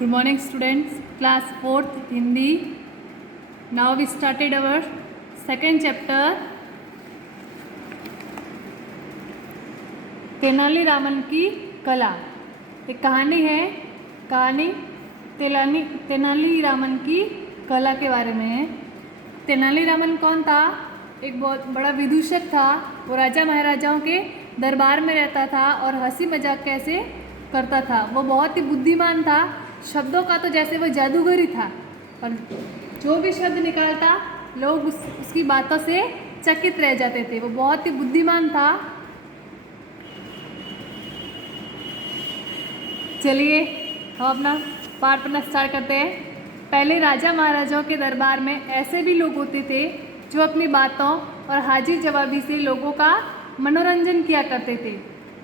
Good morning students, class 4th Hindi. Now we started our second chapter, Tenali Raman की कला। एक कहानी है, कहानी तेनाली रामन की कला के बारे में है। तेनाली रामन कौन था? एक बहुत बड़ा विदूषक था। वो राजा महाराजाओं के दरबार में रहता था और हंसी मजाक कैसे करता था। वो बहुत ही बुद्धिमान था। शब्दों का तो जैसे वो जादूगर ही था, पर जो भी शब्द निकालता लोग उसकी बातों से चकित रह जाते थे। वो बहुत ही बुद्धिमान था। चलिए हम अपना पाठ पढ़ना स्टार्ट करते हैं। पहले राजा महाराजाओं के दरबार में ऐसे भी लोग होते थे जो अपनी बातों और हाजिर जवाबी से लोगों का मनोरंजन किया करते थे।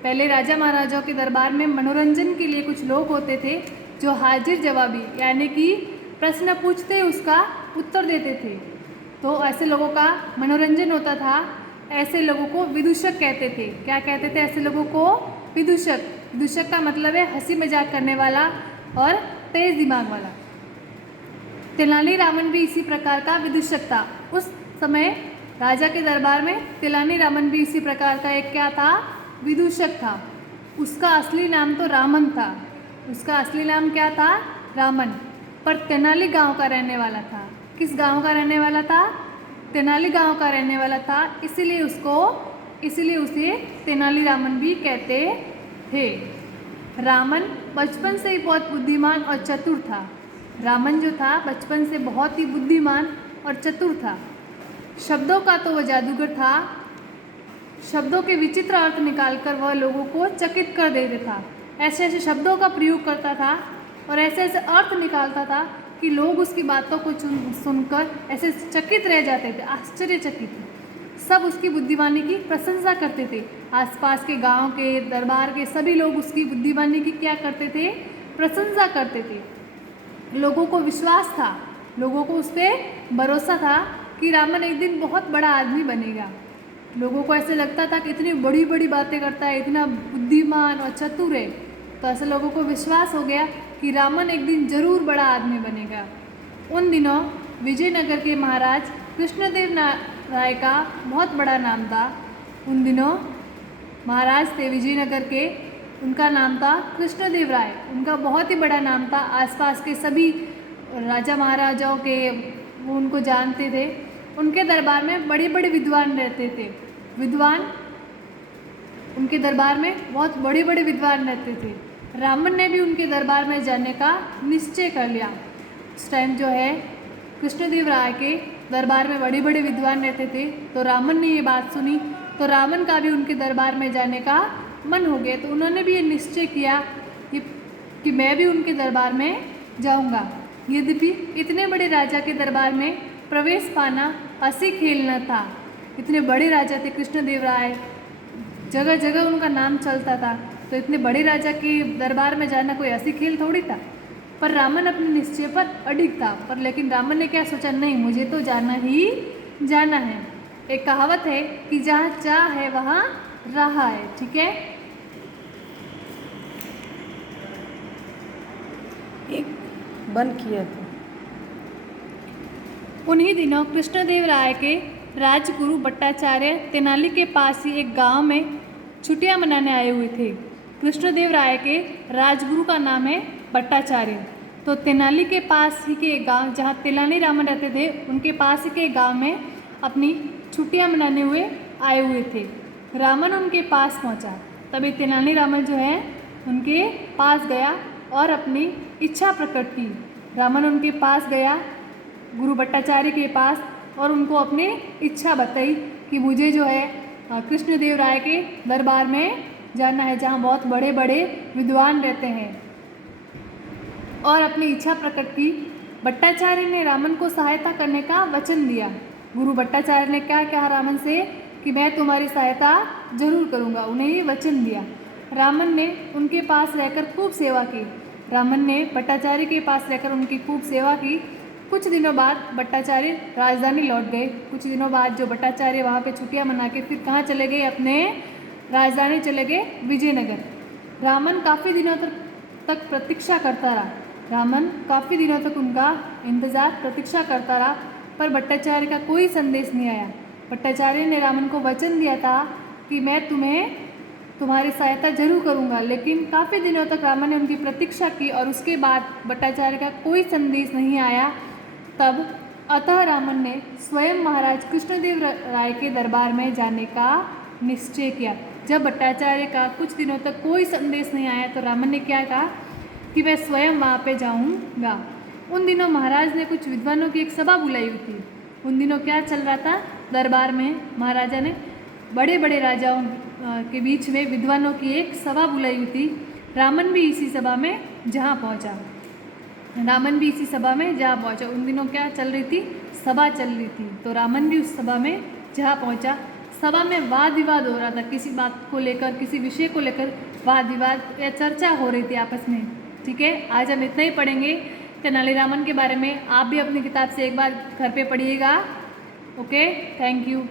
पहले राजा महाराजाओं के दरबार में मनोरंजन के लिए कुछ लोग होते थे जो हाजिर जवाबी यानी कि प्रश्न पूछते उसका उत्तर देते थे। तो ऐसे लोगों का मनोरंजन होता था। ऐसे लोगों को विदूषक कहते थे। क्या कहते थे ऐसे लोगों को? विदूषक। विदूषक का मतलब है हंसी मजाक करने वाला और तेज दिमाग वाला। तेनाली रामन भी इसी प्रकार का विदूषक था। उस समय राजा के दरबार में तेनाली रामन भी इसी प्रकार का एक क्या था? विदूषक था। उसका असली नाम तो रामन था। उसका असली नाम क्या था? रामन। पर तेनाली गांव का रहने वाला था। किस गांव का रहने वाला था? तेनाली गांव का रहने वाला था। इसीलिए उसे तेनाली रामन भी कहते थे। रामन बचपन से ही बहुत बुद्धिमान और चतुर था। रामन जो था बचपन से बहुत ही बुद्धिमान और चतुर था। शब्दों का तो वह जादूगर था। शब्दों के विचित्र अर्थ निकालकर वह लोगों को चकित कर देता था। ऐसे ऐसे शब्दों का प्रयोग करता था और ऐसे ऐसे अर्थ निकालता था कि लोग उसकी बातों को सुनकर ऐसे चकित रह जाते थे, आश्चर्यचकित। सब उसकी बुद्धिमानी की प्रशंसा करते थे। आसपास के गांव के दरबार के सभी लोग उसकी बुद्धिमानी की क्या करते थे? प्रशंसा करते थे। लोगों को विश्वास था, लोगों को उस पर भरोसा था कि रामन एक दिन बहुत बड़ा आदमी बनेगा। लोगों को ऐसे लगता था कि इतनी बड़ी बड़ी बातें करता है, इतना बुद्धिमान और चतुर है। तो ऐसे लोगों को विश्वास हो गया कि रामन एक दिन जरूर बड़ा आदमी बनेगा। उन दिनों विजयनगर के महाराज कृष्णदेव राय का बहुत बड़ा नाम था। उन दिनों महाराज थे विजयनगर के, उनका नाम था कृष्णदेव राय। उनका बहुत ही बड़ा नाम था। आसपास के सभी राजा महाराजाओं के वो उनको जानते थे। उनके दरबार में बड़े बड़े विद्वान रहते थे। उनके दरबार में बहुत बड़े बड़े विद्वान रहते थे। रामन ने भी उनके दरबार में जाने का निश्चय कर लिया। उस टाइम जो है कृष्णदेव राय के दरबार में बड़े बड़े विद्वान रहते थे। तो रामन ने ये बात सुनी तो रामन का भी उनके दरबार में जाने का मन हो गया। तो उन्होंने भी ये निश्चय किया कि मैं भी उनके दरबार में जाऊंगा। यद्यपि इतने बड़े राजा के दरबार में प्रवेश पाना हंसी खेल न था। इतने बड़े राजा थे कृष्णदेव राय, जगह जगह उनका नाम चलता था। तो इतने बड़े राजा के दरबार में जाना कोई हंसी खेल थोड़ी था। पर रामन अपने निश्चय पर अडिग था। पर लेकिन रामन ने क्या सोचा? नहीं, मुझे तो जाना ही जाना है। एक कहावत है कि जहाँ चाह है वहाँ राह है। ठीक है, एक बंद किया था। उन्हीं दिनों कृष्णदेव राय के राजगुरु भट्टाचार्य तेनाली के पास ही एक गांव में छुट्टियां मनाने आए हुए थे। कृष्णदेव राय के राजगुरु का नाम है भट्टाचार्य। तो तेनाली के पास ही के एक गांव जहां तेनाली रामन रहते थे, उनके पास ही के गांव में अपनी छुट्टियां मनाने आए हुए थे। रामन उनके पास पहुंचा। तभी तेनाली रामन जो है उनके पास गया और अपनी इच्छा प्रकट की। रामन उनके पास गया, गुरु भट्टाचार्य के पास, और उनको अपनी इच्छा बताई कि मुझे जो है कृष्णदेव राय के दरबार में जाना है जहाँ बहुत बड़े बड़े विद्वान रहते हैं, और अपनी इच्छा प्रकट की। भट्टाचार्य ने रामन को सहायता करने का वचन दिया। गुरु भट्टाचार्य ने क्या कहा रामन से कि मैं तुम्हारी सहायता जरूर करूँगा। उन्हें ये वचन दिया। रामन ने उनके पास रहकर खूब सेवा की। रामन ने भट्टाचार्य के पास रहकर उनकी खूब सेवा की। कुछ दिनों बाद भट्टाचार्य राजधानी लौट गए। कुछ दिनों बाद जो भट्टाचार्य वहाँ पे छुट्टियाँ मना के फिर कहाँ चले गए? अपने राजधानी चले गए, विजयनगर। रामन काफ़ी दिनों तक प्रतीक्षा करता रहा। रामन काफ़ी दिनों तक उनका इंतज़ार प्रतीक्षा करता रहा, पर भट्टाचार्य का कोई संदेश नहीं आया। भट्टाचार्य ने रामन को वचन दिया था कि मैं तुम्हारी सहायता जरूर करूंगा, लेकिन काफ़ी दिनों तक रामन ने उनकी प्रतीक्षा की और उसके बाद भट्टाचार्य का कोई संदेश नहीं आया। तब अतः रामन ने स्वयं महाराज कृष्णदेव राय के दरबार में जाने का निश्चय किया। जब भट्टाचार्य का कुछ दिनों तक कोई संदेश नहीं आया तो रामन ने क्या कहा कि मैं स्वयं वहाँ पे जाऊँगा। उन दिनों महाराज ने कुछ विद्वानों की एक सभा बुलाई हुई थी। उन दिनों क्या चल रहा था, दरबार में महाराजा ने बड़े बड़े राजाओं के बीच में विद्वानों की एक सभा बुलाई हुई थी। रामन भी इसी सभा में जहाँ पहुँचा। उन दिनों क्या चल रही थी, सभा चल रही थी, तो रामन भी उस सभा में जहाँ पहुँचा। सभा में वाद विवाद हो रहा था, किसी बात को लेकर, किसी विषय को लेकर वाद विवाद या चर्चा हो रही थी आपस में। ठीक है, आज हम इतना ही पढ़ेंगे तेनालीरामन के बारे में। आप भी अपनी किताब से एक बार घर पे पढ़िएगा। Okay, thank you.